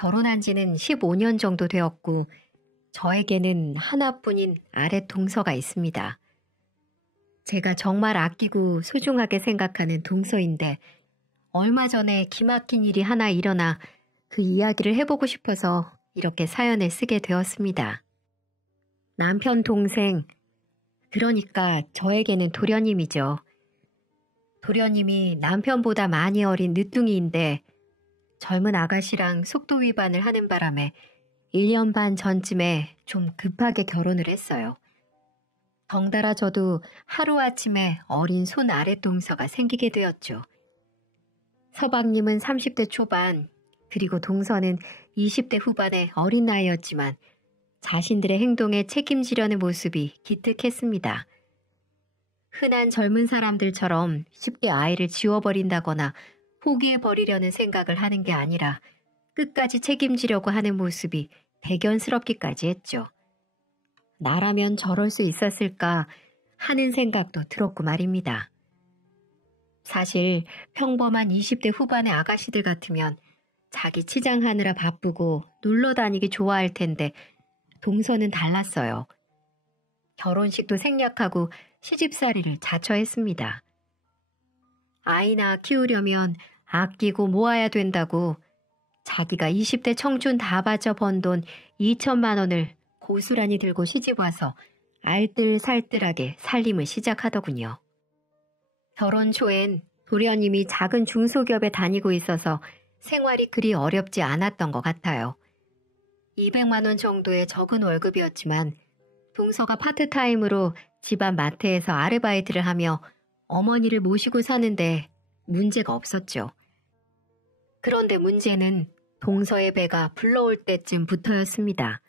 결혼한 지는 15년 정도 되었고, 저에게는 하나뿐인 아랫 동서가 있습니다. 제가 정말 아끼고 소중하게 생각하는 동서인데, 얼마 전에 기막힌 일이 하나 일어나 그 이야기를 해보고 싶어서 이렇게 사연을 쓰게 되었습니다. 남편 동생, 그러니까 저에게는 도련님이죠. 도련님이 남편보다 많이 어린 늦둥이인데 젊은 아가씨랑 속도 위반을 하는 바람에 1년 반 전쯤에 좀 급하게 결혼을 했어요. 덩달아 저도 하루아침에 어린 손 아랫동서가 생기게 되었죠. 서방님은 30대 초반, 그리고 동서는 20대 후반의 어린 나이였지만 자신들의 행동에 책임지려는 모습이 기특했습니다. 흔한 젊은 사람들처럼 쉽게 아이를 지워버린다거나 포기해버리려는 생각을 하는 게 아니라 끝까지 책임지려고 하는 모습이 대견스럽기까지 했죠. 나라면 저럴 수 있었을까 하는 생각도 들었고 말입니다. 사실 평범한 20대 후반의 아가씨들 같으면 자기 치장하느라 바쁘고 놀러 다니기 좋아할 텐데 동서는 달랐어요. 결혼식도 생략하고 시집살이를 자처했습니다. 아이나 키우려면 아끼고 모아야 된다고 자기가 20대 청춘 다 바쳐 번 돈 2천만 원을 고스란히 들고 시집와서 알뜰살뜰하게 살림을 시작하더군요. 결혼 초엔 도련님이 작은 중소기업에 다니고 있어서 생활이 그리 어렵지 않았던 것 같아요. 200만 원 정도의 적은 월급이었지만 동서가 파트타임으로 집안 마트에서 아르바이트를 하며 어머니를 모시고 사는데 문제가 없었죠. 그런데 문제는 동서의 배가 불러올 때쯤부터였습니다.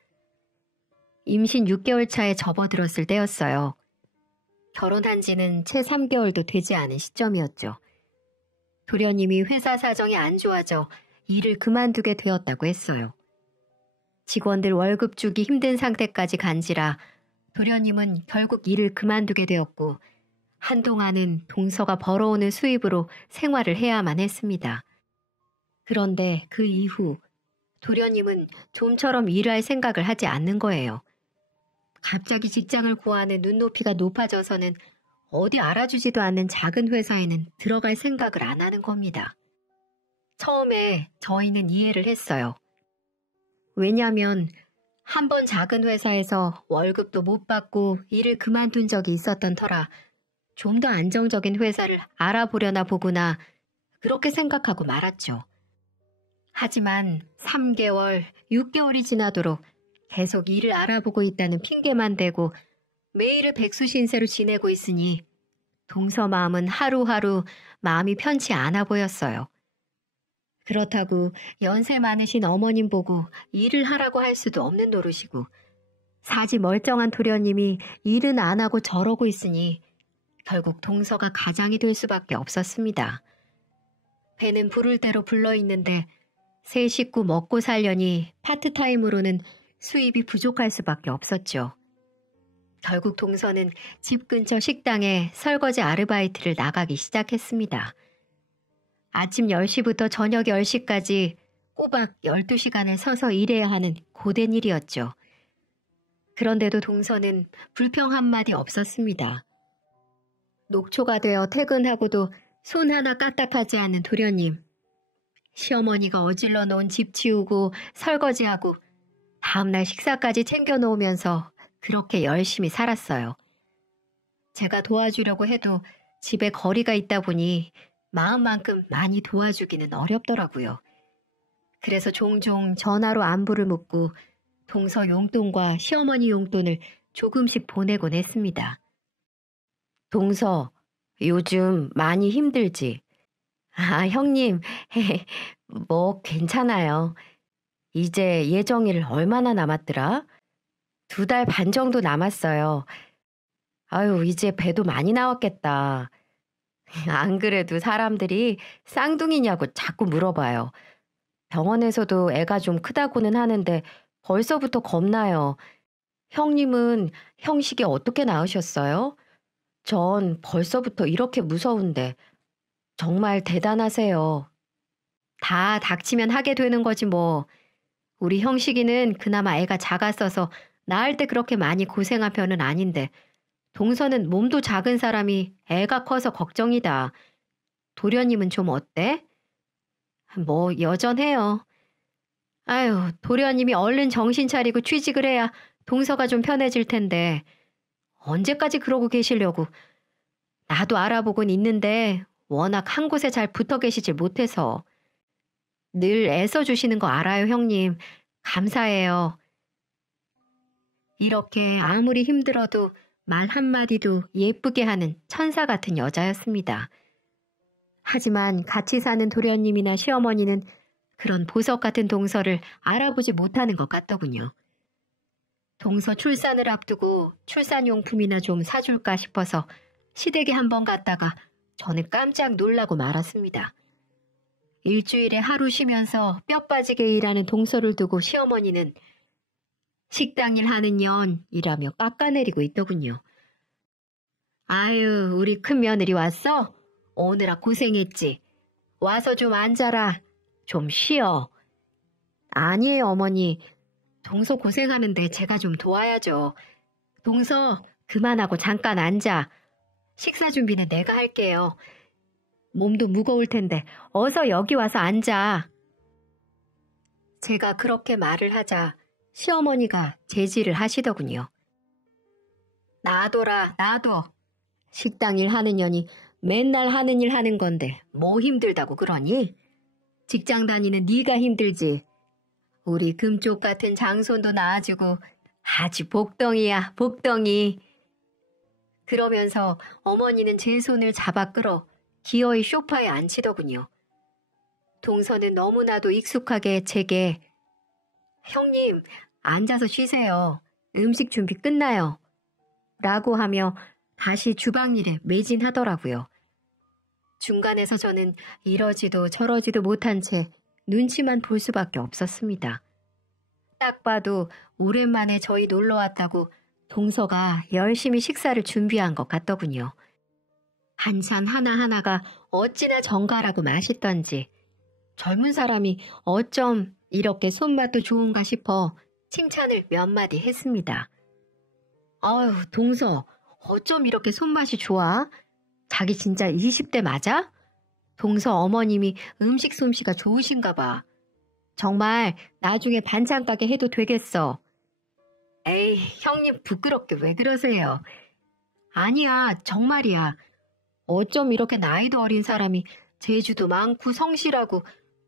임신 6개월 차에 접어들었을 때였어요. 결혼한 지는 채 3개월도 되지 않은 시점이었죠. 도련님이 회사 사정이 안 좋아져 일을 그만두게 되었다고 했어요. 직원들 월급 주기 힘든 상태까지 간지라 도련님은 결국 일을 그만두게 되었고 한동안은 동서가 벌어오는 수입으로 생활을 해야만 했습니다. 그런데 그 이후 도련님은 좀처럼 일할 생각을 하지 않는 거예요. 갑자기 직장을 구하는 눈높이가 높아져서는 어디 알아주지도 않는 작은 회사에는 들어갈 생각을 안 하는 겁니다. 처음에 저희는 이해를 했어요. 왜냐하면 한 번 작은 회사에서 월급도 못 받고 일을 그만둔 적이 있었던 터라 좀 더 안정적인 회사를 알아보려나 보구나 그렇게 생각하고 말았죠. 하지만 3개월, 6개월이 지나도록 계속 일을 알아보고 있다는 핑계만 대고 매일을 백수신세로 지내고 있으니 동서 마음은 하루하루 마음이 편치 않아 보였어요. 그렇다고 연세 많으신 어머님 보고 일을 하라고 할 수도 없는 노릇이고 사지 멀쩡한 도련님이 일은 안 하고 저러고 있으니 결국 동서가 가장이 될 수밖에 없었습니다. 배는 부를 대로 불러있는데 세 식구 먹고 살려니 파트타임으로는 수입이 부족할 수밖에 없었죠. 결국 동서는 집 근처 식당에 설거지 아르바이트를 나가기 시작했습니다. 아침 10시부터 저녁 10시까지 꼬박 12시간을 서서 일해야 하는 고된 일이었죠. 그런데도 동서는 불평 한마디 없었습니다. 녹초가 되어 퇴근하고도 손 하나 까딱하지 않는 도련님. 시어머니가 어질러 놓은 집 치우고 설거지하고 다음날 식사까지 챙겨 놓으면서 그렇게 열심히 살았어요. 제가 도와주려고 해도 집에 거리가 있다 보니 마음만큼 많이 도와주기는 어렵더라고요. 그래서 종종 전화로 안부를 묻고 동서 용돈과 시어머니 용돈을 조금씩 보내곤 했습니다. 동서, 요즘 많이 힘들지? 아, 형님, 뭐 괜찮아요. 이제 예정일 얼마나 남았더라? 2달 반 정도 남았어요. 아유, 이제 배도 많이 나왔겠다. 안 그래도 사람들이 쌍둥이냐고 자꾸 물어봐요. 병원에서도 애가 좀 크다고는 하는데 벌써부터 겁나요. 형님은 형식이 어떻게 낳으셨어요? 전 벌써부터 이렇게 무서운데 정말 대단하세요. 다 닥치면 하게 되는 거지 뭐. 우리 형식이는 그나마 애가 작았어서 낳을 때 그렇게 많이 고생한 편은 아닌데 동서는 몸도 작은 사람이 애가 커서 걱정이다. 도련님은 좀 어때? 뭐 여전해요. 아유, 도련님이 얼른 정신 차리고 취직을 해야 동서가 좀 편해질 텐데 언제까지 그러고 계시려고. 나도 알아보곤 있는데 워낙 한 곳에 잘 붙어 계시질 못해서. 늘 애써주시는 거 알아요, 형님. 감사해요. 이렇게 아무리 힘들어도 말 한마디도 예쁘게 하는 천사 같은 여자였습니다. 하지만 같이 사는 도련님이나 시어머니는 그런 보석 같은 동서를 알아보지 못하는 것 같더군요. 동서 출산을 앞두고 출산용품이나 좀 사줄까 싶어서 시댁에 한번 갔다가 저는 깜짝 놀라고 말았습니다. 일주일에 하루 쉬면서 뼈 빠지게 일하는 동서를 두고 시어머니는 식당 일 하는 년이라며 깎아내리고 있더군요. 아유, 우리 큰 며느리 왔어? 오느라 고생했지. 와서 좀 앉아라. 좀 쉬어. 아니에요, 어머니. 동서 고생하는데 제가 좀 도와야죠. 동서, 그만하고 잠깐 앉아. 식사 준비는 내가 할게요. 몸도 무거울 텐데 어서 여기 와서 앉아. 제가 그렇게 말을 하자 시어머니가 제지를 하시더군요. 놔둬라, 놔둬. 식당 일 하는 년이 맨날 하는 일 하는 건데 뭐 힘들다고 그러니? 직장 다니는 네가 힘들지. 우리 금쪽 같은 장손도 낳아주고 아주 복덩이야, 복덩이. 그러면서 어머니는 제 손을 잡아 끌어 기어이 소파에 앉히더군요. 동서는 너무나도 익숙하게 제게 형님, 앉아서 쉬세요. 음식 준비 끝나요. 라고 하며 다시 주방 일에 매진하더라고요. 중간에서 저는 이러지도 저러지도 못한 채 눈치만 볼 수밖에 없었습니다. 딱 봐도 오랜만에 저희 놀러 왔다고 동서가 열심히 식사를 준비한 것 같더군요. 반찬 하나하나가 어찌나 정갈하고 맛있던지 젊은 사람이 어쩜 이렇게 손맛도 좋은가 싶어 칭찬을 몇 마디 했습니다. 아유, 동서, 어쩜 이렇게 손맛이 좋아? 자기 진짜 20대 맞아? 동서 어머님이 음식 솜씨가 좋으신가 봐. 정말 나중에 반찬 가게 해도 되겠어. 에이, 형님 부끄럽게 왜 그러세요? 아니야, 정말이야. 어쩜 이렇게 나이도 어린 사람이 재주도 많고 성실하고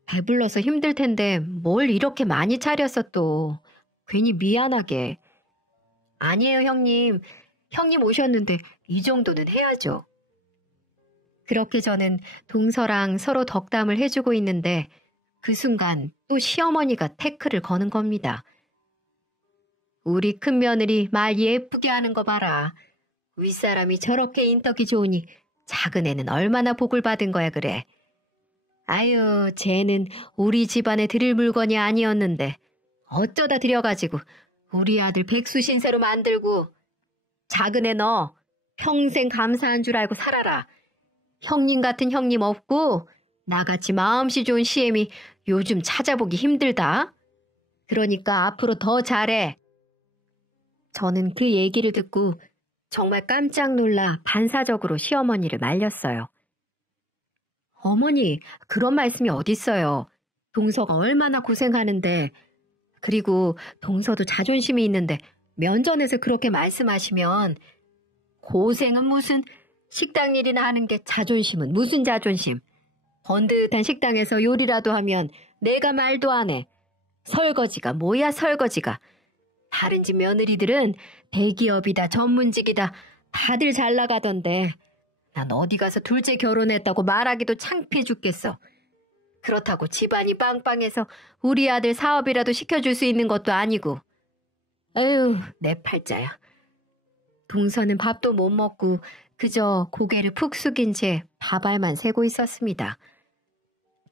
배불러서 힘들 텐데 뭘 이렇게 많이 차렸어 또. 괜히 미안하게. 아니에요, 형님. 형님 오셨는데 이 정도는 해야죠. 그렇게 저는 동서랑 서로 덕담을 해주고 있는데 그 순간 또 시어머니가 태클을 거는 겁니다. 우리 큰며느리 말 예쁘게 하는 거 봐라. 윗사람이 저렇게 인덕이 좋으니 작은 애는 얼마나 복을 받은 거야 그래. 아유, 쟤는 우리 집안에 드릴 물건이 아니었는데 어쩌다 들여가지고 우리 아들 백수 신세로 만들고. 작은 애 너 평생 감사한 줄 알고 살아라. 형님 같은 형님 없고 나같이 마음씨 좋은 시엠이 요즘 찾아보기 힘들다. 그러니까 앞으로 더 잘해. 저는 그 얘기를 듣고 정말 깜짝 놀라 반사적으로 시어머니를 말렸어요. 어머니, 그런 말씀이 어딨어요. 동서가 얼마나 고생하는데. 그리고 동서도 자존심이 있는데 면전에서 그렇게 말씀하시면 고생은 무슨, 식당 일이나 하는 게 자존심은 무슨 자존심. 번듯한 식당에서 요리라도 하면 내가 말도 안 해. 설거지가 뭐야 설거지가. 다른 집 며느리들은 대기업이다 전문직이다 다들 잘 나가던데 난 어디 가서 둘째 결혼했다고 말하기도 창피해 죽겠어. 그렇다고 집안이 빵빵해서 우리 아들 사업이라도 시켜줄 수 있는 것도 아니고. 에휴, 내 팔자야. 동서는 밥도 못 먹고 그저 고개를 푹 숙인 채 밥알만 세고 있었습니다.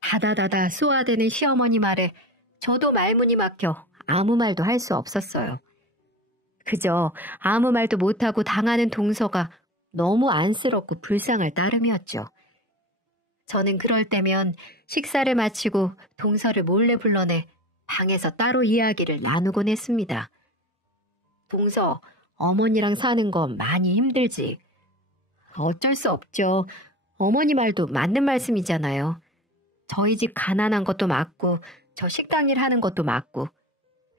다다다다 쏘아대는 시어머니 말에 저도 말문이 막혀 아무 말도 할 수 없었어요. 그저 아무 말도 못하고 당하는 동서가 너무 안쓰럽고 불쌍할 따름이었죠. 저는 그럴 때면 식사를 마치고 동서를 몰래 불러내 방에서 따로 이야기를 나누곤 했습니다. 동서, 어머니랑 사는 건 많이 힘들지. 어쩔 수 없죠. 어머니 말도 맞는 말씀이잖아요. 저희 집 가난한 것도 맞고 저 식당 일 하는 것도 맞고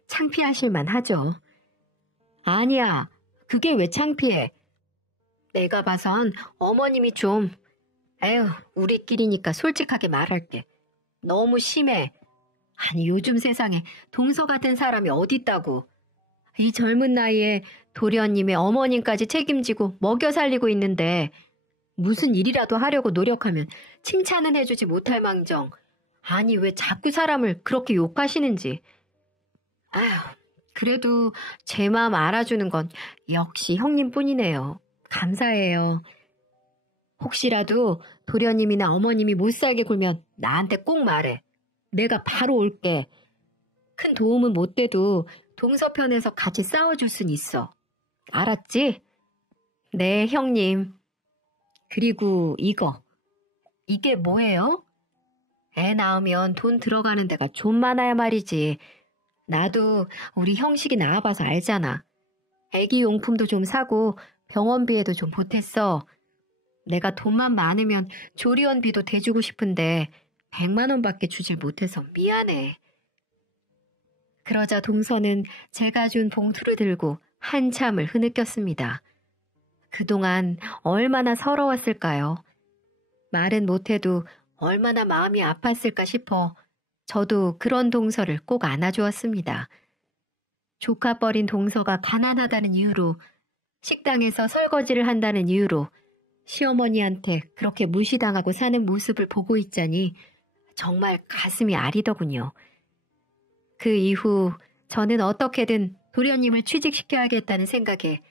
창피하실 만하죠. 아니야, 그게 왜 창피해? 내가 봐선 어머님이 좀... 에휴, 우리끼리니까 솔직하게 말할게. 너무 심해. 아니, 요즘 세상에 동서 같은 사람이 어딨다고. 이 젊은 나이에 도련님의 어머님까지 책임지고 먹여 살리고 있는데 무슨 일이라도 하려고 노력하면 칭찬은 해주지 못할 망정. 아니, 왜 자꾸 사람을 그렇게 욕하시는지. 아휴, 그래도 제 마음 알아주는 건 역시 형님뿐이네요. 감사해요. 혹시라도 도련님이나 어머님이 못 살게 굴면 나한테 꼭 말해. 내가 바로 올게. 큰 도움은 못 돼도 동서편에서 같이 싸워줄 순 있어. 알았지? 네, 형님. 그리고 이게 뭐예요? 애 낳으면 돈 들어가는 데가 좀 많아야 말이지. 나도 우리 형식이 낳아봐서 알잖아. 애기 용품도 좀 사고 병원비에도 좀 보탰어. 내가 돈만 많으면 조리원비도 대주고 싶은데 100만 원밖에 주질 못해서 미안해. 그러자 동서는 제가 준 봉투를 들고 한참을 흐느꼈습니다. 그동안 얼마나 서러웠을까요? 말은 못해도 얼마나 마음이 아팠을까 싶어 저도 그런 동서를 꼭 안아주었습니다. 조카뻘인 동서가 가난하다는 이유로, 식당에서 설거지를 한다는 이유로 시어머니한테 그렇게 무시당하고 사는 모습을 보고 있자니 정말 가슴이 아리더군요. 그 이후 저는 어떻게든 도련님을 취직시켜야겠다는 생각에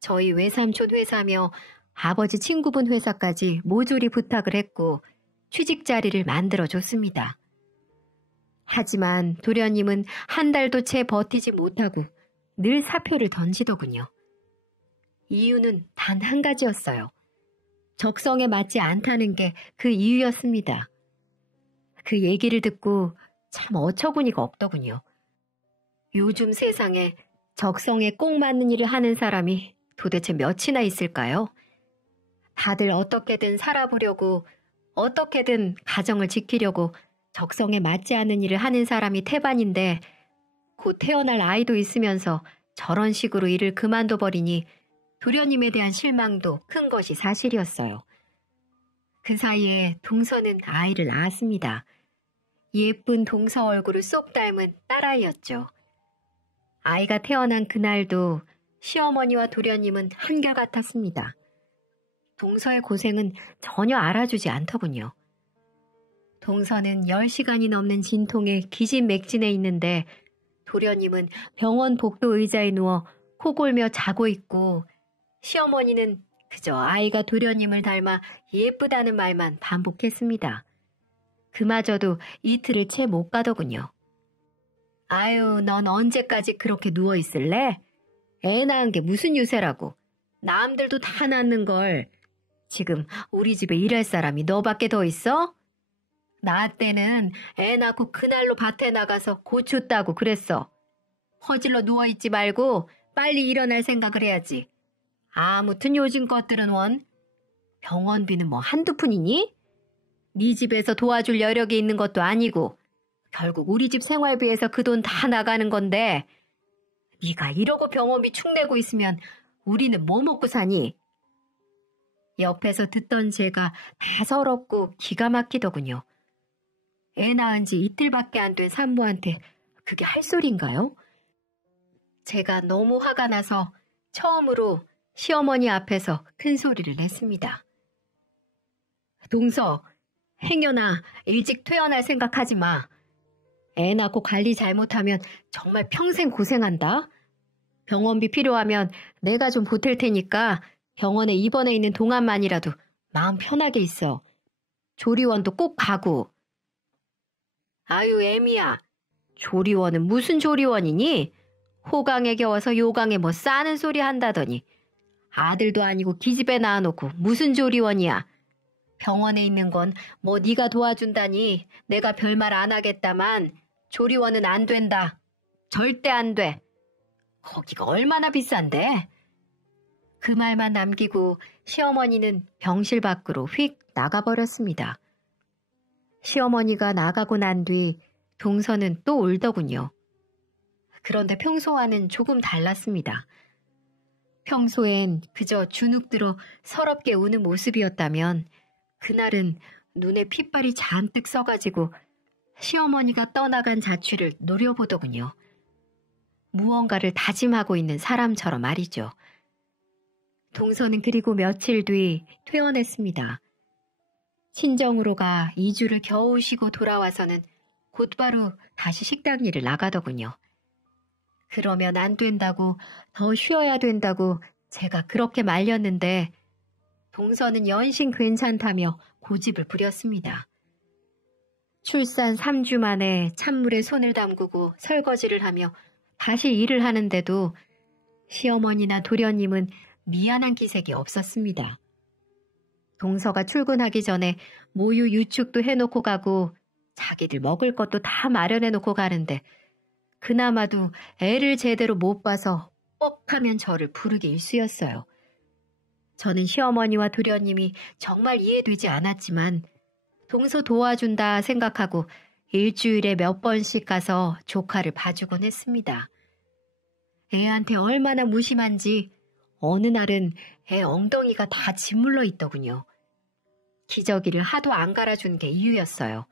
저희 외삼촌 회사며 아버지 친구분 회사까지 모조리 부탁을 했고 취직 자리를 만들어줬습니다. 하지만 도련님은 한 달도 채 버티지 못하고 늘 사표를 던지더군요. 이유는 단 한 가지였어요. 적성에 맞지 않다는 게 그 이유였습니다. 그 얘기를 듣고 참 어처구니가 없더군요. 요즘 세상에 적성에 꼭 맞는 일을 하는 사람이 도대체 몇이나 있을까요? 다들 어떻게든 살아보려고, 어떻게든 가정을 지키려고 적성에 맞지 않는 일을 하는 사람이 태반인데 곧 태어날 아이도 있으면서 저런 식으로 일을 그만둬버리니 도련님에 대한 실망도 큰 것이 사실이었어요. 그 사이에 동서는 아이를 낳았습니다. 예쁜 동서 얼굴을 쏙 닮은 딸아이였죠. 아이가 태어난 그날도 시어머니와 도련님은 한결같았습니다. 동서의 고생은 전혀 알아주지 않더군요. 동서는 10시간이 넘는 진통에 기진맥진해 있는데 도련님은 병원 복도 의자에 누워 코골며 자고 있고 시어머니는 그저 아이가 도련님을 닮아 예쁘다는 말만 반복했습니다. 그마저도 이틀을 채 못 가더군요. 아유, 넌 언제까지 그렇게 누워있을래? 애 낳은 게 무슨 유세라고. 남들도 다 낳는 걸. 지금 우리 집에 일할 사람이 너밖에 더 있어? 나 때는 애 낳고 그날로 밭에 나가서 고추 따고 그랬어. 허질러 누워있지 말고 빨리 일어날 생각을 해야지. 아무튼 요즘 것들은 병원비는 뭐 한두 푼이니? 네 집에서 도와줄 여력이 있는 것도 아니고 결국 우리 집 생활비에서 그 돈 다 나가는 건데 네가 이러고 병원비 축 내고 있으면 우리는 뭐 먹고 사니? 옆에서 듣던 제가 다 서럽고 기가 막히더군요. 애 낳은 지 이틀밖에 안 된 산모한테 그게 할 소리인가요? 제가 너무 화가 나서 처음으로 시어머니 앞에서 큰 소리를 냈습니다. 동서, 행여나 일찍 퇴원할 생각하지 마. 애 낳고 관리 잘못하면 정말 평생 고생한다. 병원비 필요하면 내가 좀 보탤 테니까 병원에 입원해 있는 동안만이라도 마음 편하게 있어. 조리원도 꼭 가고. 아유, 애미야. 조리원은 무슨 조리원이니? 호강에 겨워서 요강에 뭐 싸는 소리 한다더니 아들도 아니고 기집애 낳아놓고 무슨 조리원이야. 병원에 있는 건 뭐 네가 도와준다니 내가 별말 안 하겠다만 조리원은 안 된다. 절대 안 돼. 거기가 얼마나 비싼데? 그 말만 남기고 시어머니는 병실 밖으로 휙 나가버렸습니다. 시어머니가 나가고 난 뒤 동서는 또 울더군요. 그런데 평소와는 조금 달랐습니다. 평소엔 그저 주눅들어 서럽게 우는 모습이었다면 그날은 눈에 핏발이 잔뜩 써가지고 시어머니가 떠나간 자취를 노려보더군요. 무언가를 다짐하고 있는 사람처럼 말이죠. 동서는 그리고 며칠 뒤 퇴원했습니다. 친정으로 가 2주를 겨우 쉬고 돌아와서는 곧바로 다시 식당 일을 나가더군요. 그러면 안 된다고, 더 쉬어야 된다고 제가 그렇게 말렸는데 동서는 연신 괜찮다며 고집을 부렸습니다. 출산 3주 만에 찬물에 손을 담그고 설거지를 하며 다시 일을 하는데도 시어머니나 도련님은 미안한 기색이 없었습니다. 동서가 출근하기 전에 모유 유축도 해놓고 가고 자기들 먹을 것도 다 마련해놓고 가는데 그나마도 애를 제대로 못 봐서 뻑하면 저를 부르기 일쑤였어요. 저는 시어머니와 도련님이 정말 이해되지 않았지만 동서 도와준다 생각하고 일주일에 몇 번씩 가서 조카를 봐주곤 했습니다. 애한테 얼마나 무심한지 어느 날은 애 엉덩이가 다 짓물러 있더군요. 기저귀를 하도 안 갈아준 게 이유였어요.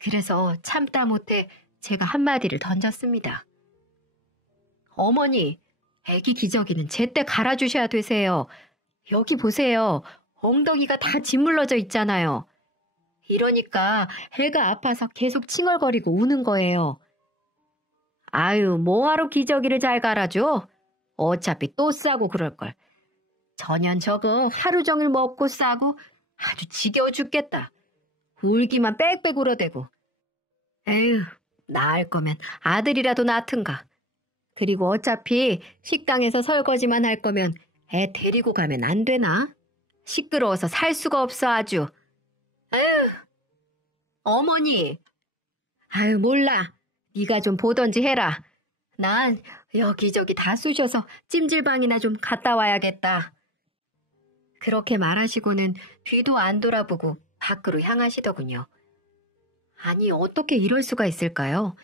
그래서 참다 못해 제가 한마디를 던졌습니다. 어머니, 애기 기저귀는 제때 갈아주셔야 되세요. 여기 보세요. 엉덩이가 다 짓물러져 있잖아요. 이러니까 애가 아파서 계속 칭얼거리고 우는 거예요. 아유, 뭐하러 기저귀를 잘 갈아줘? 어차피 또 싸고 그럴걸. 전현 저거 하루 종일 먹고 싸고 아주 지겨워 죽겠다. 울기만 빽빽 울어대고. 에휴, 낳을 거면 아들이라도 낳든가. 그리고 어차피 식당에서 설거지만 할 거면 애 데리고 가면 안 되나? 시끄러워서 살 수가 없어 아주. 에휴, 어머니. 아유, 몰라. 네가 좀 보던지 해라. 난 여기저기 다 쑤셔서 찜질방이나 좀 갔다 와야겠다. 그렇게 말하시고는 뒤도 안 돌아보고 밖으로 향하시더군요. 아니, 어떻게 이럴 수가 있을까요?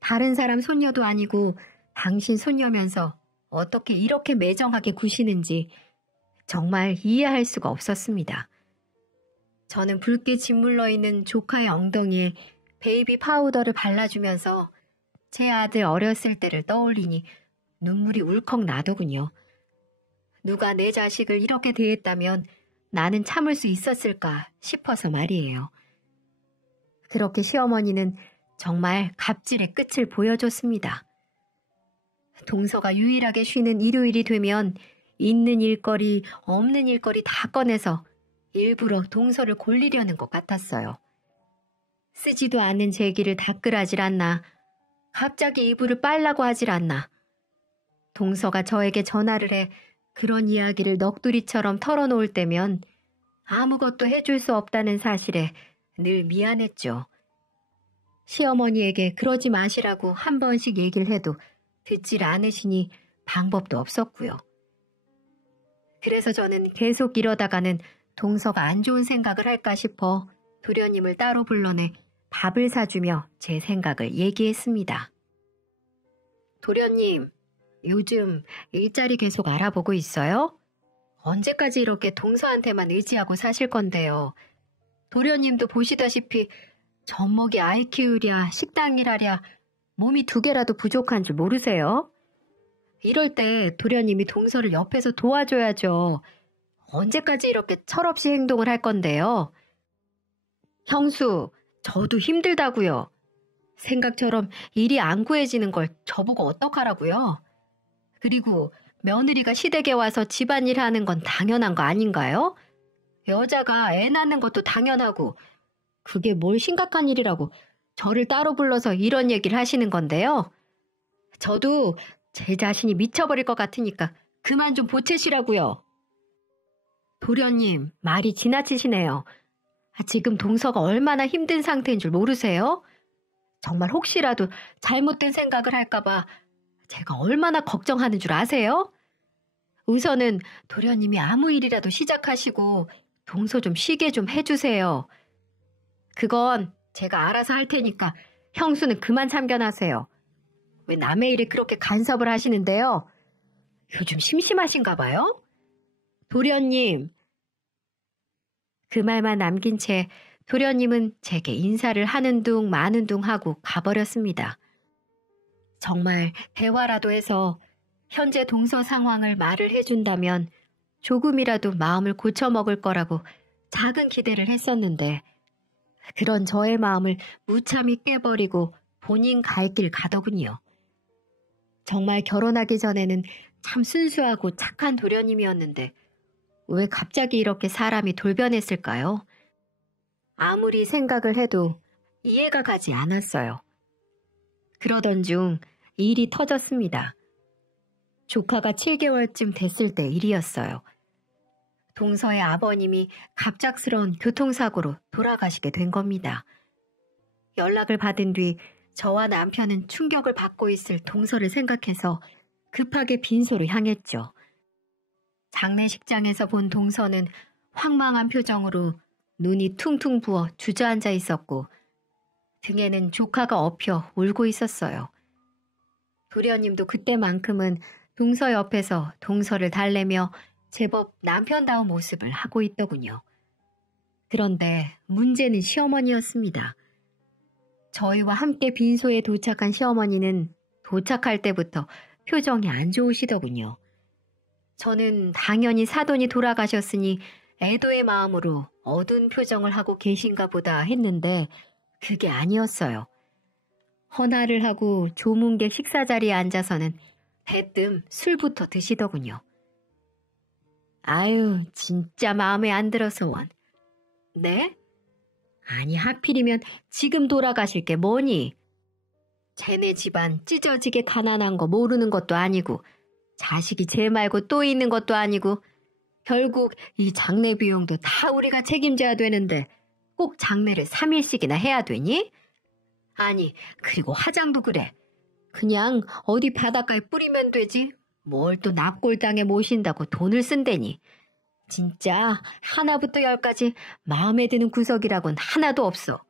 다른 사람 손녀도 아니고 당신 손녀면서 어떻게 이렇게 매정하게 구시는지 정말 이해할 수가 없었습니다. 저는 붉게 짓물러 있는 조카의 엉덩이에 베이비 파우더를 발라주면서 제 아들 어렸을 때를 떠올리니 눈물이 울컥 나더군요. 누가 내 자식을 이렇게 대했다면 나는 참을 수 있었을까 싶어서 말이에요. 그렇게 시어머니는 정말 갑질의 끝을 보여줬습니다. 동서가 유일하게 쉬는 일요일이 되면 있는 일거리, 없는 일거리 다 꺼내서 일부러 동서를 골리려는 것 같았어요. 쓰지도 않는 제기를 닦으라질 않나, 갑자기 이불을 빨라고 하질 않나. 동서가 저에게 전화를 해 그런 이야기를 넋두리처럼 털어놓을 때면 아무것도 해줄 수 없다는 사실에 늘 미안했죠. 시어머니에게 그러지 마시라고 한 번씩 얘기를 해도 듣질 않으시니 방법도 없었고요. 그래서 저는 계속 이러다가는 동서가 안 좋은 생각을 할까 싶어 도련님을 따로 불러내 밥을 사주며 제 생각을 얘기했습니다. 도련님, 요즘 일자리 계속 알아보고 있어요? 언제까지 이렇게 동서한테만 의지하고 사실 건데요. 도련님도 보시다시피 젖먹이 아이 키우랴 식당 일하랴 몸이 2개라도 부족한 줄 모르세요? 이럴 때 도련님이 동서를 옆에서 도와줘야죠. 언제까지 이렇게 철없이 행동을 할 건데요. 형수, 저도 힘들다고요. 생각처럼 일이 안 구해지는 걸 저보고 어떡하라고요? 그리고 며느리가 시댁에 와서 집안일 하는 건 당연한 거 아닌가요? 여자가 애 낳는 것도 당연하고 그게 뭘 심각한 일이라고 저를 따로 불러서 이런 얘기를 하시는 건데요. 저도 제 자신이 미쳐버릴 것 같으니까 그만 좀 보채시라고요. 도련님, 말이 지나치시네요. 지금 동서가 얼마나 힘든 상태인 줄 모르세요? 정말 혹시라도 잘못된 생각을 할까봐 제가 얼마나 걱정하는 줄 아세요? 우선은 도련님이 아무 일이라도 시작하시고 동서 좀 쉬게 좀 해주세요. 그건 제가 알아서 할 테니까 형수는 그만 참견하세요. 왜 남의 일에 그렇게 간섭을 하시는데요? 요즘 심심하신가 봐요? 도련님. 그 말만 남긴 채 도련님은 제게 인사를 하는 둥 마는 둥 하고 가버렸습니다. 정말 대화라도 해서 현재 동서 상황을 말을 해준다면 조금이라도 마음을 고쳐먹을 거라고 작은 기대를 했었는데 그런 저의 마음을 무참히 깨버리고 본인 갈 길 가더군요. 정말 결혼하기 전에는 참 순수하고 착한 도련님이었는데 왜 갑자기 이렇게 사람이 돌변했을까요? 아무리 생각을 해도 이해가 가지 않았어요. 그러던 중 일이 터졌습니다. 조카가 7개월쯤 됐을 때 일이었어요. 동서의 아버님이 갑작스러운 교통사고로 돌아가시게 된 겁니다. 연락을 받은 뒤 저와 남편은 충격을 받고 있을 동서를 생각해서 급하게 빈소로 향했죠. 장례식장에서 본 동서는 황망한 표정으로 눈이 퉁퉁 부어 주저앉아 있었고 등에는 조카가 엎여 울고 있었어요. 도련님도 그때만큼은 동서 옆에서 동서를 달래며 제법 남편다운 모습을 하고 있더군요. 그런데 문제는 시어머니였습니다. 저희와 함께 빈소에 도착한 시어머니는 도착할 때부터 표정이 안 좋으시더군요. 저는 당연히 사돈이 돌아가셨으니 애도의 마음으로 어두운 표정을 하고 계신가 보다 했는데 그게 아니었어요. 헌화를 하고 조문객 식사 자리에 앉아서는 대뜸 술부터 드시더군요. 아유, 진짜 마음에 안 들어서 원. 네? 아니, 하필이면 지금 돌아가실 게 뭐니? 쟤네 집안 찢어지게 가난한 거 모르는 것도 아니고 자식이 쟤 말고 또 있는 것도 아니고 결국 이 장례 비용도 다 우리가 책임져야 되는데 꼭 장례를 3일씩이나 해야 되니? 아니, 그리고 화장도 그래. 그냥 어디 바닷가에 뿌리면 되지. 뭘 또 납골당에 모신다고 돈을 쓴다니. 진짜 하나부터 열까지 마음에 드는 구석이라곤 하나도 없어.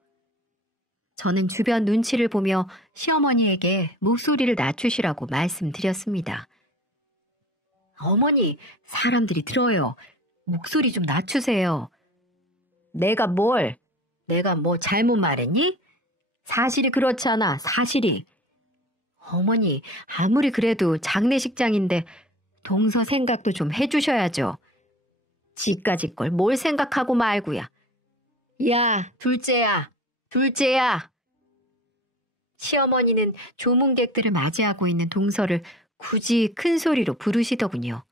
저는 주변 눈치를 보며 시어머니에게 목소리를 낮추시라고 말씀드렸습니다. 어머니, 사람들이 들어요. 목소리 좀 낮추세요. 내가 뭐 잘못 말했니? 사실이 그렇잖아, 사실이. 어머니, 아무리 그래도 장례식장인데 동서 생각도 좀 해주셔야죠. 지까지 걸 뭘 생각하고 말고야. 야, 둘째야. 시어머니는 조문객들을 맞이하고 있는 동서를 굳이 큰 소리로 부르시더군요.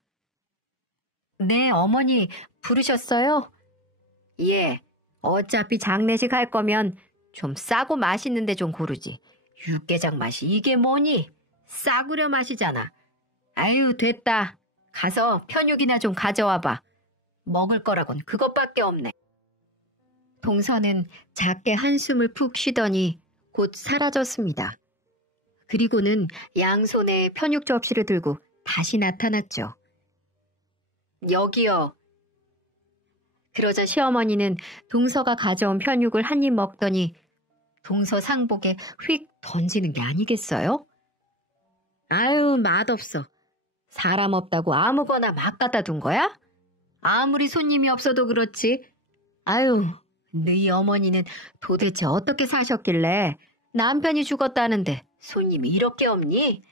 네, 어머니 부르셨어요? 예, 어차피 장례식 할 거면 좀 싸고 맛있는데 좀 고르지. 육개장 맛이 이게 뭐니? 싸구려 맛이잖아. 아유, 됐다. 가서 편육이나 좀 가져와봐. 먹을 거라곤 그것밖에 없네. 동서는 작게 한숨을 푹 쉬더니 곧 사라졌습니다. 그리고는 양손에 편육 접시를 들고 다시 나타났죠. 여기요. 그러자 시어머니는 동서가 가져온 편육을 한 입 먹더니 동서 상복에 휙 던지는 게 아니겠어요? 아유, 맛없어. 사람 없다고 아무거나 막 갖다 둔 거야? 아무리 손님이 없어도 그렇지. 아유, 너희 어머니는 도대체 어떻게 사셨길래 남편이 죽었다는데 손님이 이렇게 없니?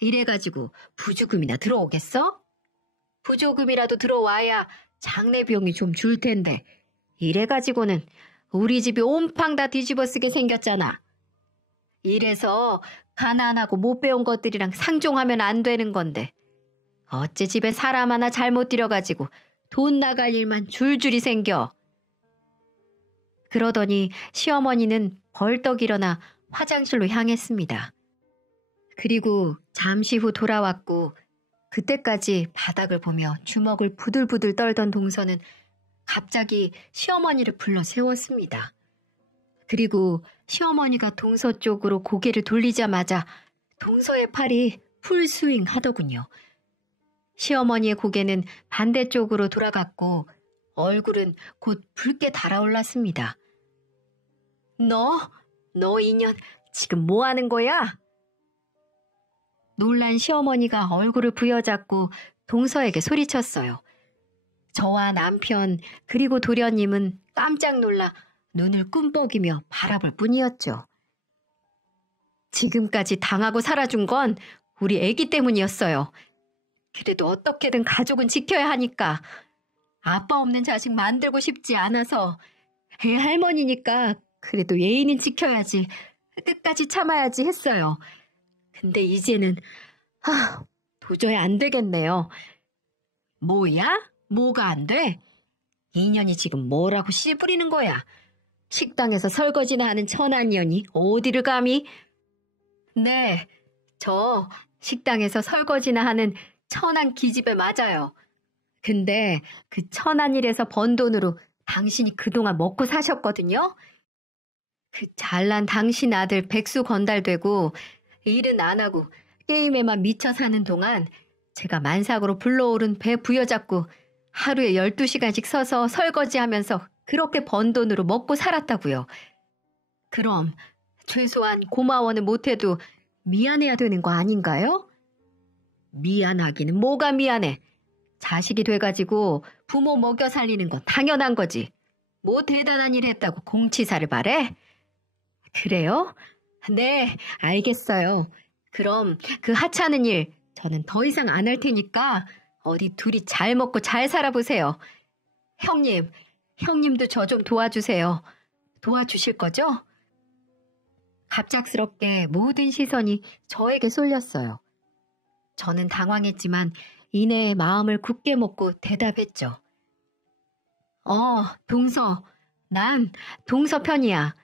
이래가지고 부조금이나 들어오겠어? 부조금이라도 들어와야 장례 비용이 좀 줄 텐데 이래가지고는 우리 집이 온팡 다 뒤집어 쓰게 생겼잖아. 이래서 가난하고 못 배운 것들이랑 상종하면 안 되는 건데 어째 집에 사람 하나 잘못 들여가지고 돈 나갈 일만 줄줄이 생겨. 그러더니 시어머니는 벌떡 일어나 화장실로 향했습니다. 그리고 잠시 후 돌아왔고 그때까지 바닥을 보며 주먹을 부들부들 떨던 동서는 갑자기 시어머니를 불러 세웠습니다. 그리고 시어머니가 동서 쪽으로 고개를 돌리자마자 동서의 팔이 풀스윙 하더군요. 시어머니의 고개는 반대쪽으로 돌아갔고 얼굴은 곧 붉게 달아올랐습니다. 너 인연 지금 뭐 하는 거야? 놀란 시어머니가 얼굴을 부여잡고 동서에게 소리쳤어요. 저와 남편 그리고 도련님은 깜짝 놀라 눈을 꿈뻑이며 바라볼 뿐이었죠. 지금까지 당하고 살아준 건 우리 애기 때문이었어요. 그래도 어떻게든 가족은 지켜야 하니까 아빠 없는 자식 만들고 싶지 않아서 애 할머니니까 그래도 예의는 지켜야지 끝까지 참아야지 했어요. 근데 이제는 도저히 안 되겠네요. 뭐야? 뭐가 안 돼? 인연이 지금 뭐라고 씨 부리는 거야? 식당에서 설거지나 하는 천한 년이 어디를 감히? 네, 저 식당에서 설거지나 하는 천한 기집애 맞아요. 근데 그 천한 일에서 번 돈으로 당신이 그동안 먹고 사셨거든요? 그 잘난 당신 아들 백수 건달되고 일은 안 하고 게임에만 미쳐 사는 동안 제가 만삭으로 불러오른 배 부여잡고 하루에 12시간씩 서서 설거지하면서 그렇게 번 돈으로 먹고 살았다고요. 그럼 최소한 고마워는 못해도 미안해야 되는 거 아닌가요? 미안하기는 뭐가 미안해. 자식이 돼가지고 부모 먹여 살리는 건 당연한 거지. 뭐 대단한 일 했다고 공치사를 바래? 그래요? 네, 알겠어요. 그럼 그 하찮은 일 저는 더 이상 안 할 테니까 어디 둘이 잘 먹고 잘 살아보세요. 형님도 저 좀 도와주세요. 도와주실 거죠? 갑작스럽게 모든 시선이 저에게 쏠렸어요. 저는 당황했지만 이내 마음을 굳게 먹고 대답했죠. 동서. 난 동서 편이야.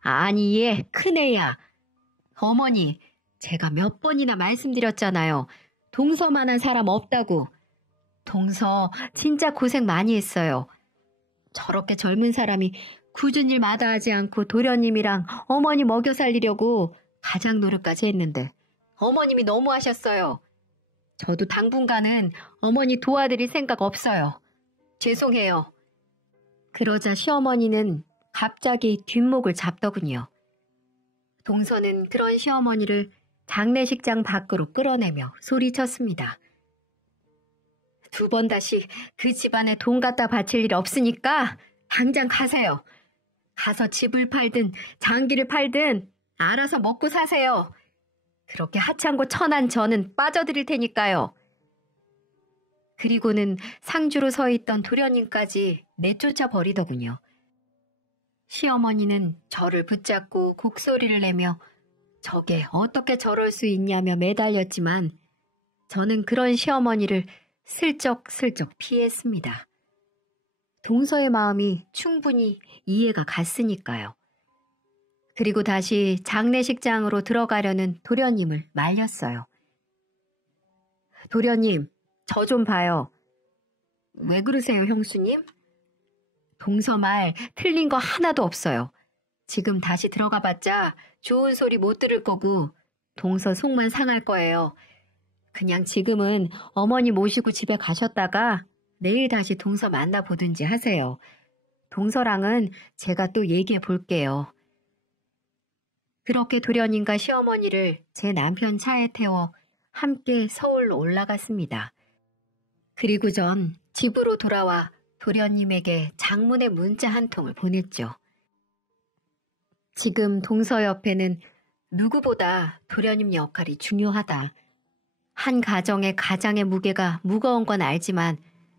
아니, 얘 큰애야. 어머니, 제가 몇 번이나 말씀드렸잖아요. 동서만한 사람 없다고. 동서 진짜 고생 많이 했어요. 저렇게 젊은 사람이 굳은 일 마다하지 않고 도련님이랑 어머니 먹여 살리려고 가장 노력까지 했는데 어머님이 너무하셨어요. 저도 당분간은 어머니 도와드릴 생각 없어요. 죄송해요. 그러자 시어머니는 갑자기 뒷목을 잡더군요. 동서는 그런 시어머니를 장례식장 밖으로 끌어내며 소리쳤습니다. 두 번 다시 그 집안에 돈 갖다 바칠 일 없으니까 당장 가세요. 가서 집을 팔든 장기를 팔든 알아서 먹고 사세요. 그렇게 하찮고 천한 저는 빠져드릴 테니까요. 그리고는 상주로 서 있던 도련님까지 내쫓아 버리더군요. 시어머니는 저를 붙잡고 곡소리를 내며 저게 어떻게 저럴 수 있냐며 매달렸지만 저는 그런 시어머니를 슬쩍슬쩍 피했습니다. 동서의 마음이 충분히 이해가 갔으니까요. 그리고 다시 장례식장으로 들어가려는 도련님을 말렸어요. 도련님, 저 좀 봐요. 왜 그러세요, 형수님? 동서 말 틀린 거 하나도 없어요. 지금 다시 들어가봤자 좋은 소리 못 들을 거고 동서 속만 상할 거예요. 그냥 지금은 어머니 모시고 집에 가셨다가 내일 다시 동서 만나보든지 하세요. 동서랑은 제가 또 얘기해 볼게요. 그렇게 도련님과 시어머니를 제 남편 차에 태워 함께 서울로 올라갔습니다. 그리고 전 집으로 돌아와 도련님에게 장문의 문자 한 통을 보냈죠. 지금 동서 옆에는 누구보다 도련님 역할이 중요하다. 한 가정의 가장의 무게가 무거운 건 알지만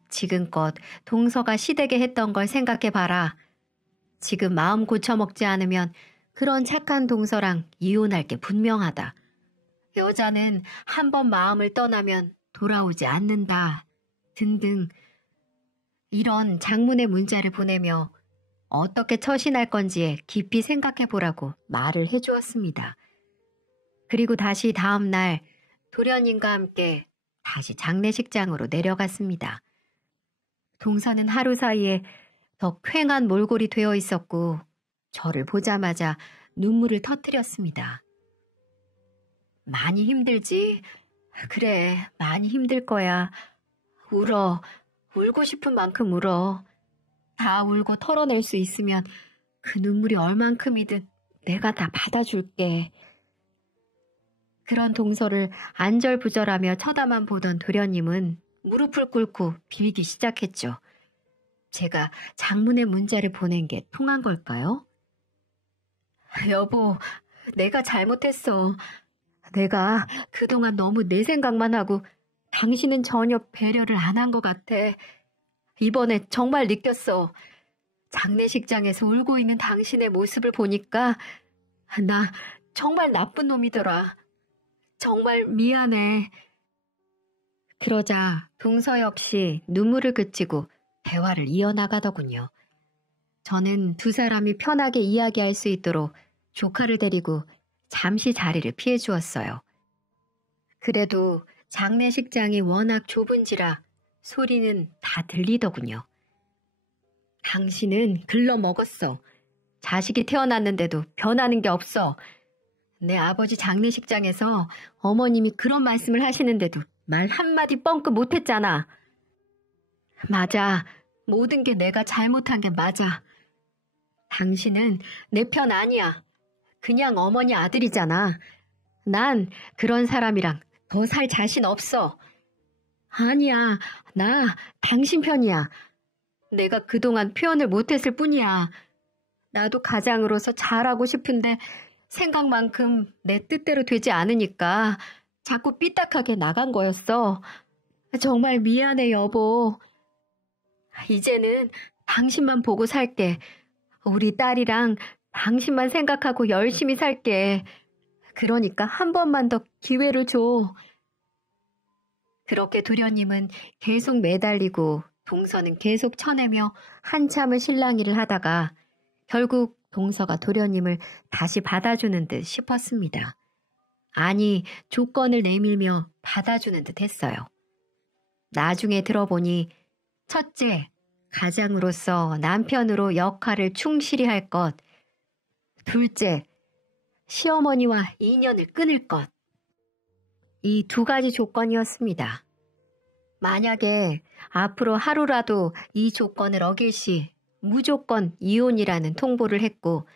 지금껏 동서가 시댁에 했던 걸 생각해봐라. 지금 마음 고쳐먹지 않으면 그런 착한 동서랑 이혼할 게 분명하다. 여자는 한 번 마음을 떠나면 돌아오지 않는다. 등등 이런 장문의 문자를 보내며 어떻게 처신할 건지에 깊이 생각해보라고 말을 해주었습니다. 그리고 다시 다음 날 도련님과 함께 다시 장례식장으로 내려갔습니다. 동서는 하루 사이에 더 퀭한 몰골이 되어 있었고 저를 보자마자 눈물을 터뜨렸습니다. 많이 힘들지. 그래, 많이 힘들 거야. 울어. 울고 싶은 만큼 울어. 다 울고 털어낼 수 있으면 그 눈물이 얼만큼이든 내가 다 받아줄게. 그런 동서를 안절부절하며 쳐다만 보던 도련님은 무릎을 꿇고 빌기 시작했죠. 제가 장문의 문자를 보낸 게 통한 걸까요? 여보, 내가 잘못했어. 내가 그동안 너무 내 생각만 하고 당신은 전혀 배려를 안 한 것 같아. 이번에 정말 느꼈어. 장례식장에서 울고 있는 당신의 모습을 보니까 나 정말 나쁜 놈이더라. 정말 미안해. 그러자 동서 역시 눈물을 그치고 대화를 이어나가더군요. 저는 두 사람이 편하게 이야기할 수 있도록 조카를 데리고 잠시 자리를 피해 주었어요. 그래도 장례식장이 워낙 좁은지라 소리는 다 들리더군요. 당신은 글러먹었어. 자식이 태어났는데도 변하는 게 없어. 내 아버지 장례식장에서 어머님이 그런 말씀을 하시는데도 말 한마디 뻥끗 못했잖아. 맞아. 모든 게 내가 잘못한 게 맞아. 당신은 내 편 아니야. 그냥 어머니 아들이잖아. 난 그런 사람이랑 더 살 자신 없어. 아니야. 나 당신 편이야. 내가 그동안 표현을 못했을 뿐이야. 나도 가장으로서 잘하고 싶은데 생각만큼 내 뜻대로 되지 않으니까 자꾸 삐딱하게 나간 거였어. 정말 미안해, 여보. 이제는 당신만 보고 살게. 우리 딸이랑 당신만 생각하고 열심히 살게. 그러니까 한 번만 더 기회를 줘. 그렇게 도련님은 계속 매달리고 동서는 계속 쳐내며 한참을 실랑이를 하다가 결국 동서가 도련님을 다시 받아주는 듯 싶었습니다. 아니, 조건을 내밀며 받아주는 듯 했어요. 나중에 들어보니 첫째, 가장으로서 남편으로 역할을 충실히 할 것. 둘째, 시어머니와 인연을 끊을 것. 이 두 가지 조건이었습니다. 만약에 앞으로 하루라도 이 조건을 어길 시 무조건 이혼이라는 통보를 했고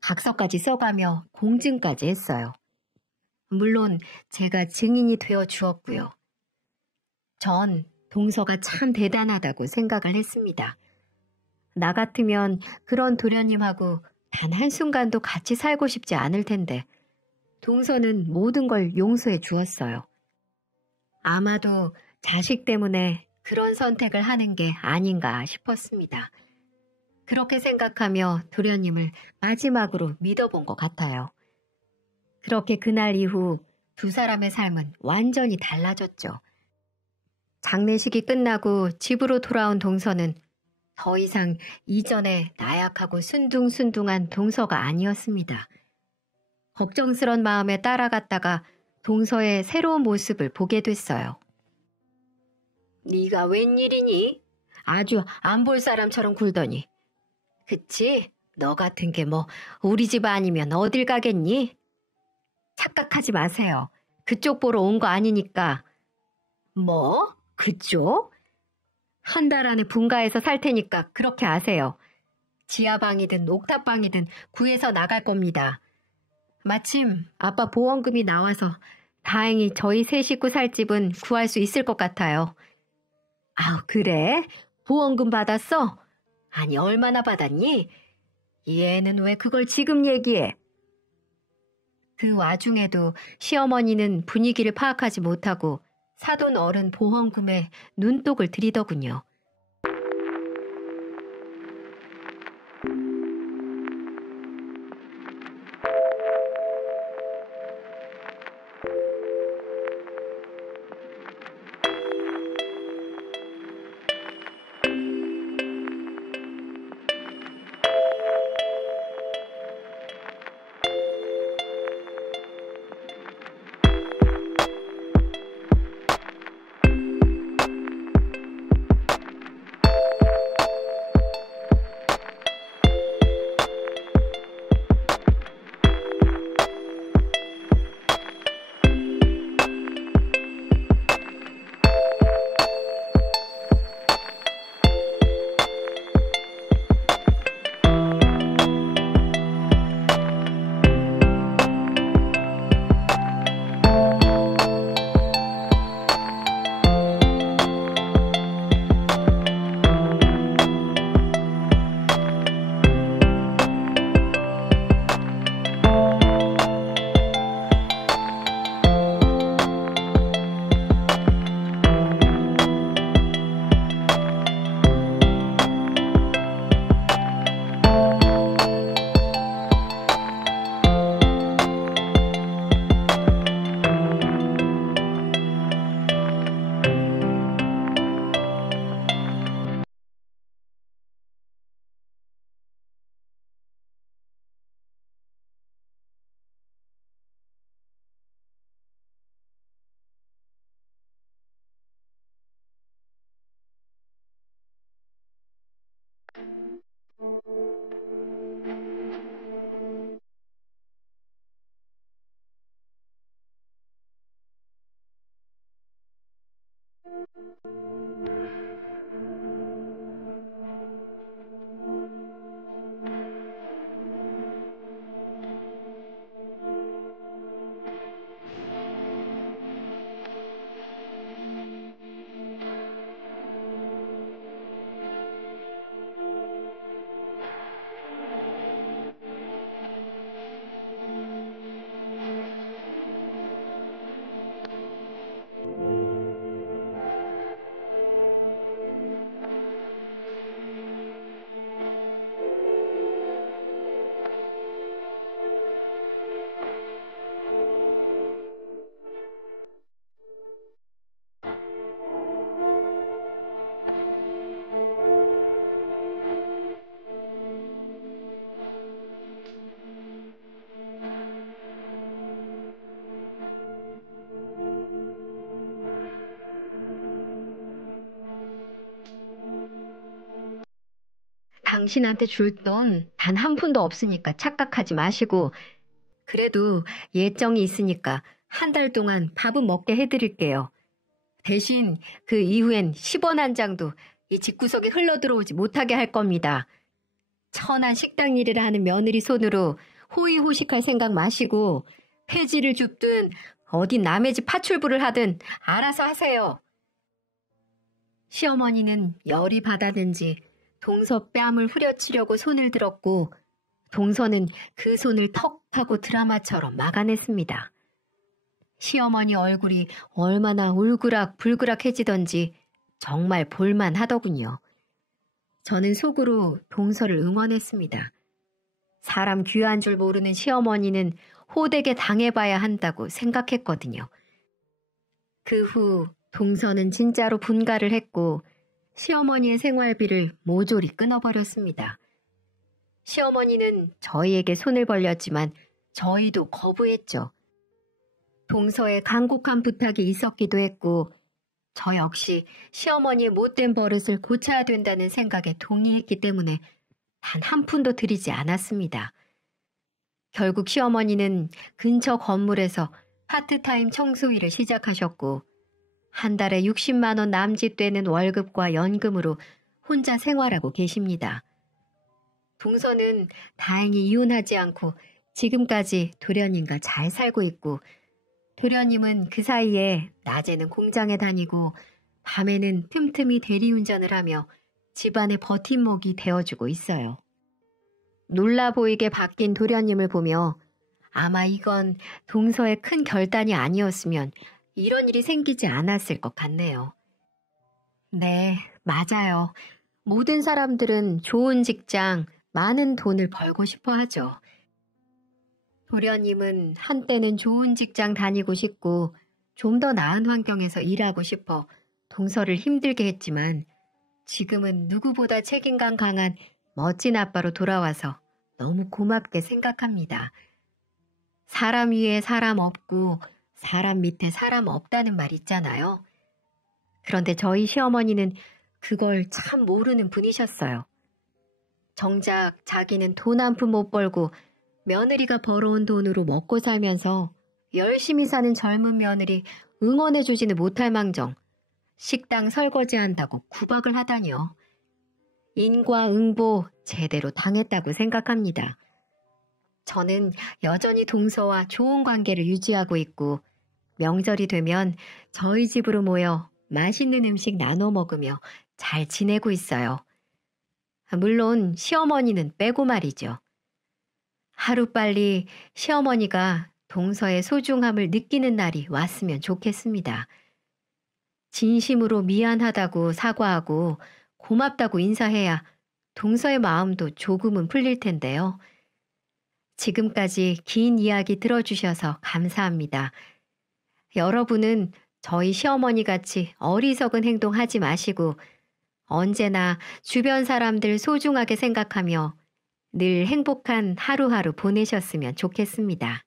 각서까지 써가며 공증까지 했어요. 물론 제가 증인이 되어 주었고요. 전 동서가 참 대단하다고 생각을 했습니다. 나 같으면 그런 도련님하고 단 한순간도 같이 살고 싶지 않을 텐데 동서는 모든 걸 용서해 주었어요. 아마도 자식 때문에 그런 선택을 하는 게 아닌가 싶었습니다. 그렇게 생각하며 도련님을 마지막으로 믿어본 것 같아요. 그렇게 그날 이후 두 사람의 삶은 완전히 달라졌죠. 장례식이 끝나고 집으로 돌아온 동서는 더 이상 이전에 나약하고 순둥순둥한 동서가 아니었습니다. 걱정스런 마음에 따라갔다가 동서의 새로운 모습을 보게 됐어요. 네가 웬일이니? 아주 안 볼 사람처럼 굴더니. 그치? 너 같은 게 뭐 우리 집 아니면 어딜 가겠니? 착각하지 마세요. 그쪽 보러 온 거 아니니까. 뭐? 그쪽? 한 달 안에 분가해서 살 테니까 그렇게 아세요. 지하방이든 옥탑방이든 구해서 나갈 겁니다. 마침 아빠 보험금이 나와서 다행히 저희 세 식구 살 집은 구할 수 있을 것 같아요. 아우, 그래? 보험금 받았어? 아니, 얼마나 받았니? 얘는 왜 그걸 지금 얘기해? 그 와중에도 시어머니는 분위기를 파악하지 못하고 사돈 어른 보험금에 눈독을 들이더군요. 당신한테 줄 돈 단 한 푼도 없으니까 착각하지 마시고 그래도 예정이 있으니까 한 달 동안 밥은 먹게 해드릴게요. 대신 그 이후엔 10원 한 장도 이 집구석에 흘러들어오지 못하게 할 겁니다. 천한 식당 일이라 하는 며느리 손으로 호의호식할 생각 마시고 폐지를 줍든 어디 남의 집 파출부를 하든 알아서 하세요. 시어머니는 열이 받았는지 동서 뺨을 후려치려고 손을 들었고 동서는 그 손을 턱 하고 드라마처럼 막아냈습니다. 시어머니 얼굴이 얼마나 울그락불그락해지던지 정말 볼만하더군요. 저는 속으로 동서를 응원했습니다. 사람 귀한 줄 모르는 시어머니는 호되게 당해봐야 한다고 생각했거든요. 그 후 동서는 진짜로 분가를 했고 시어머니의 생활비를 모조리 끊어버렸습니다. 시어머니는 저희에게 손을 벌렸지만 저희도 거부했죠. 동서의 간곡한 부탁이 있었기도 했고 저 역시 시어머니의 못된 버릇을 고쳐야 된다는 생각에 동의했기 때문에 단 한 푼도 드리지 않았습니다. 결국 시어머니는 근처 건물에서 파트타임 청소 일을 시작하셨고 한 달에 60만 원 남짓되는 월급과 연금으로 혼자 생활하고 계십니다. 동서는 다행히 이혼하지 않고 지금까지 도련님과 잘 살고 있고 도련님은 그 사이에 낮에는 공장에 다니고 밤에는 틈틈이 대리운전을 하며 집안의 버팀목이 되어주고 있어요. 놀라 보이게 바뀐 도련님을 보며 아마 이건 동서의 큰 결단이 아니었으면 이런 일이 생기지 않았을 것 같네요. 네, 맞아요. 모든 사람들은 좋은 직장, 많은 돈을 벌고 싶어 하죠. 도련님은 한때는 좋은 직장 다니고 싶고 좀 더 나은 환경에서 일하고 싶어 동서를 힘들게 했지만 지금은 누구보다 책임감 강한 멋진 아빠로 돌아와서 너무 고맙게 생각합니다. 사람 위에 사람 없고 사람 밑에 사람 없다는 말 있잖아요. 그런데 저희 시어머니는 그걸 참 모르는 분이셨어요. 정작 자기는 돈 한 푼 못 벌고 며느리가 벌어온 돈으로 먹고 살면서 열심히 사는 젊은 며느리 응원해주지는 못할 망정 식당 설거지한다고 구박을 하다니요. 인과응보 제대로 당했다고 생각합니다. 저는 여전히 동서와 좋은 관계를 유지하고 있고 명절이 되면 저희 집으로 모여 맛있는 음식 나눠 먹으며 잘 지내고 있어요. 물론 시어머니는 빼고 말이죠. 하루빨리 시어머니가 동서의 소중함을 느끼는 날이 왔으면 좋겠습니다. 진심으로 미안하다고 사과하고 고맙다고 인사해야 동서의 마음도 조금은 풀릴 텐데요. 지금까지 긴 이야기 들어주셔서 감사합니다. 여러분은 저희 시어머니 같이 어리석은 행동하지 마시고 언제나 주변 사람들 소중하게 생각하며 늘 행복한 하루하루 보내셨으면 좋겠습니다.